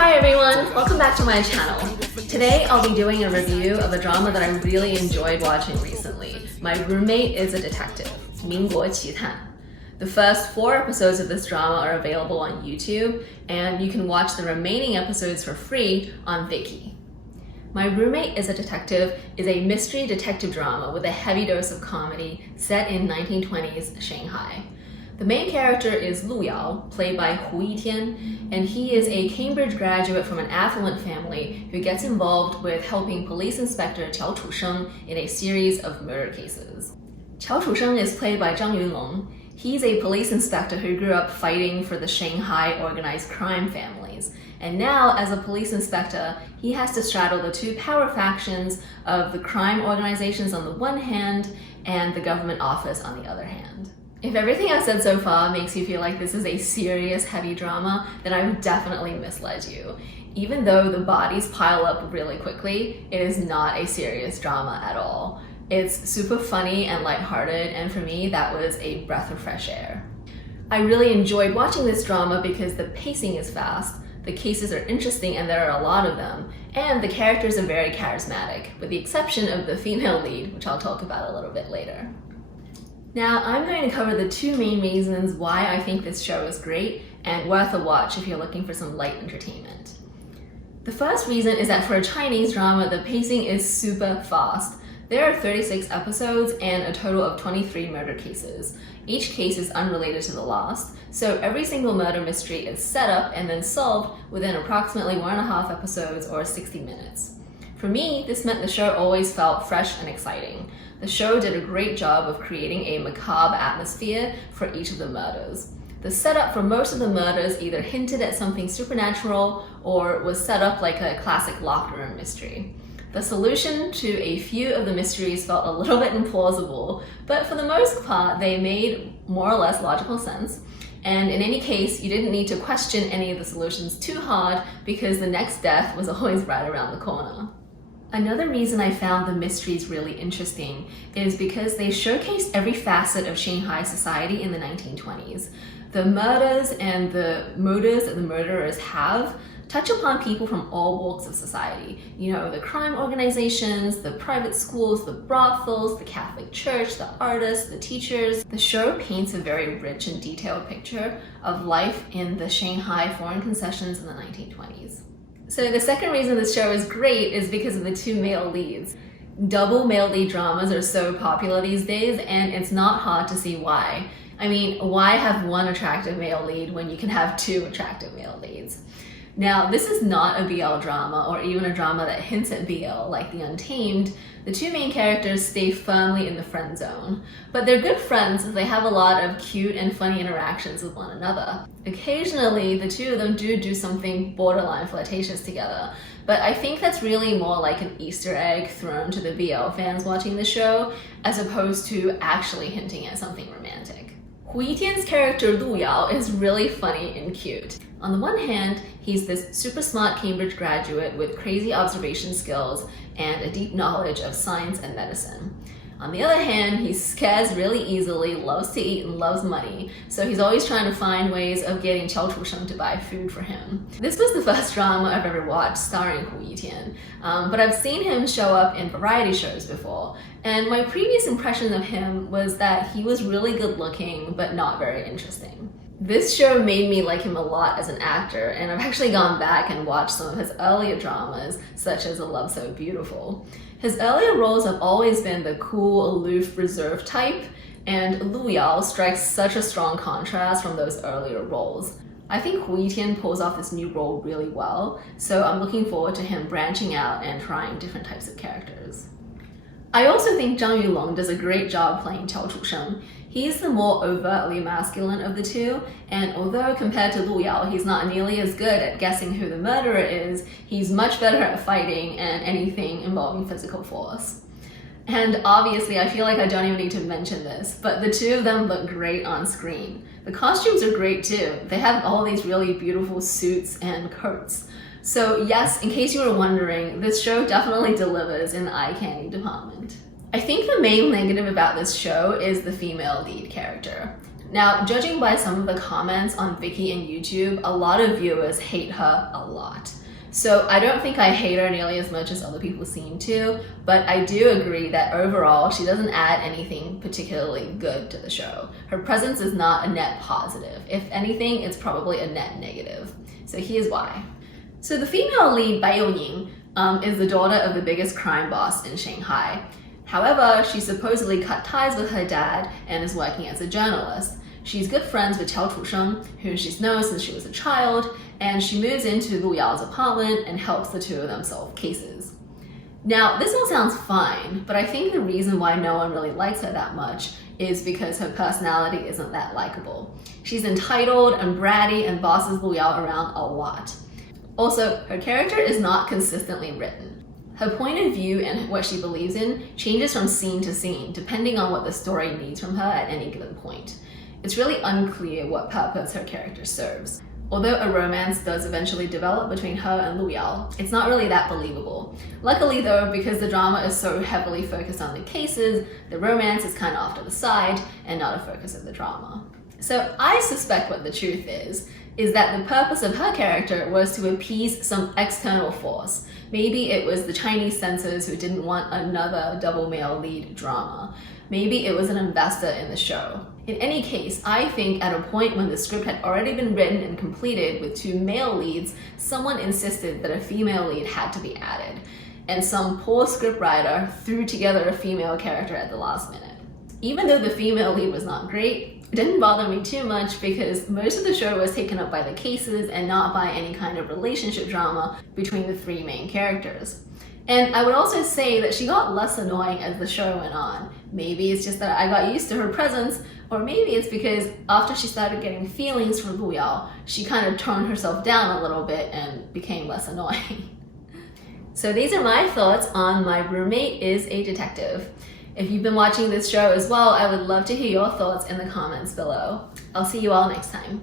Hi everyone, welcome back to my channel. Today I'll be doing a review of a drama that I really enjoyed watching recently. My roommate is a detective, 民国奇探. The first 4 episodes of this drama are available on YouTube, and you can watch the remaining episodes for free on iQIYI. My Roommate is a Detective is a mystery detective drama with a heavy dose of comedy set in 1920s Shanghai. The main character is Lu Yao, played by Hu YiTian, and he is a Cambridge graduate from an affluent family who gets involved with helping police inspector Qiao Chusheng in a series of murder cases. Qiao Chusheng is played by Zhang Yunlong. He's a police inspector who grew up fighting for the Shanghai organized crime families. And now, as a police inspector, he has to straddle the 2 power factions of the crime organizations on the one hand and the government office on the other hand. If everything I've said so far makes you feel like this is a serious, heavy drama, then I've definitely misled you. Even though the bodies pile up really quickly, it is not a serious drama at all. It's super funny and lighthearted, and for me, that was a breath of fresh air. I really enjoyed watching this drama because the pacing is fast, the cases are interesting and there are a lot of them, and the characters are very charismatic, with the exception of the female lead, which I'll talk about a little bit later. Now, I'm going to cover the 2 main reasons why I think this show is great and worth a watch if you're looking for some light entertainment. The first reason is that for a Chinese drama, the pacing is super fast. There are 36 episodes and a total of 23 murder cases. Each case is unrelated to the last, so every single murder mystery is set up and then solved within approximately 1.5 episodes or 60 minutes. For me, this meant the show always felt fresh and exciting. The show did a great job of creating a macabre atmosphere for each of the murders. The setup for most of the murders either hinted at something supernatural or was set up like a classic locked room mystery. The solution to a few of the mysteries felt a little bit implausible, but for the most part, they made more or less logical sense. And in any case, you didn't need to question any of the solutions too hard because the next death was always right around the corner. Another reason I found the mysteries really interesting is because they showcased every facet of Shanghai society in the 1920s. The murders and the motives that the murderers have touch upon people from all walks of society. You know, the crime organizations, the private schools, the brothels, the Catholic Church, the artists, the teachers. The show paints a very rich and detailed picture of life in the Shanghai foreign concessions in the 1920s. So the second reason this show is great is because of the 2 male leads. Double male lead dramas are so popular these days, and it's not hard to see why. I mean, why have 1 attractive male lead when you can have 2 attractive male leads? Now, this is not a BL drama or even a drama that hints at BL like The Untamed. The 2 main characters stay firmly in the friend zone, but they're good friends as they have a lot of cute and funny interactions with one another. Occasionally, the 2 of them do something borderline flirtatious together, but I think that's really more like an Easter egg thrown to the BL fans watching the show, as opposed to actually hinting at something romantic. Hu YiTian's character Lu Yao is really funny and cute. On the one hand, he's this super smart Cambridge graduate with crazy observation skills and a deep knowledge of science and medicine. On the other hand, he scares really easily, loves to eat, and loves money, so he's always trying to find ways of getting Qiao Chusheng to buy food for him. This was the first drama I've ever watched starring Hu YiTian, but I've seen him show up in variety shows before, and my previous impression of him was that he was really good looking, but not very interesting. This show made me like him a lot as an actor, and I've actually gone back and watched some of his earlier dramas, such as A Love So Beautiful. His earlier roles have always been the cool, aloof, reserved type, and Lu Yao strikes such a strong contrast from those earlier roles. I think Hu YiTian pulls off this new role really well, so I'm looking forward to him branching out and trying different types of characters. I also think Zhang Yunlong does a great job playing Qiao Chusheng. He's the more overtly masculine of the 2, and although compared to Lu Yao, he's not nearly as good at guessing who the murderer is, he's much better at fighting and anything involving physical force. And obviously, I feel like I don't even need to mention this, but the 2 of them look great on screen. The costumes are great too. They have all these really beautiful suits and coats. So yes, in case you were wondering, this show definitely delivers in the eye candy department. I think the main negative about this show is the female lead character. Now, judging by some of the comments on Vicky and YouTube, a lot of viewers hate her a lot. So I don't think I hate her nearly as much as other people seem to, but I do agree that overall she doesn't add anything particularly good to the show. Her presence is not a net positive. If anything, it's probably a net negative. So here's why. So the female lead, Bai Youying, is the daughter of the biggest crime boss in Shanghai. However, she supposedly cut ties with her dad and is working as a journalist. She's good friends with Qiao Chusheng, who she's known since she was a child, and she moves into Lu Yao's apartment and helps the two of them solve cases. Now, this all sounds fine, but I think the reason why no one really likes her that much is because her personality isn't that likable. She's entitled and bratty and bosses Lu Yao around a lot. Also, her character is not consistently written. Her point of view and what she believes in changes from scene to scene, depending on what the story needs from her at any given point. It's really unclear what purpose her character serves. Although a romance does eventually develop between her and Lu Yao, it's not really that believable. Luckily though, because the drama is so heavily focused on the cases, the romance is kind of off to the side and not a focus of the drama. So I suspect what the truth is that the purpose of her character was to appease some external force. Maybe it was the Chinese censors who didn't want another double male lead drama. Maybe it was an investor in the show. In any case, I think at a point when the script had already been written and completed with 2 male leads, someone insisted that a female lead had to be added, and some poor scriptwriter threw together a female character at the last minute. Even though the female lead was not great, it didn't bother me too much because most of the show was taken up by the cases and not by any kind of relationship drama between the 3 main characters. And I would also say that she got less annoying as the show went on. Maybe it's just that I got used to her presence, or maybe it's because after she started getting feelings for Lu Yao, she kind of toned herself down a little bit and became less annoying. So these are my thoughts on My Roommate is a Detective. If you've been watching this show as well, I would love to hear your thoughts in the comments below. I'll see you all next time.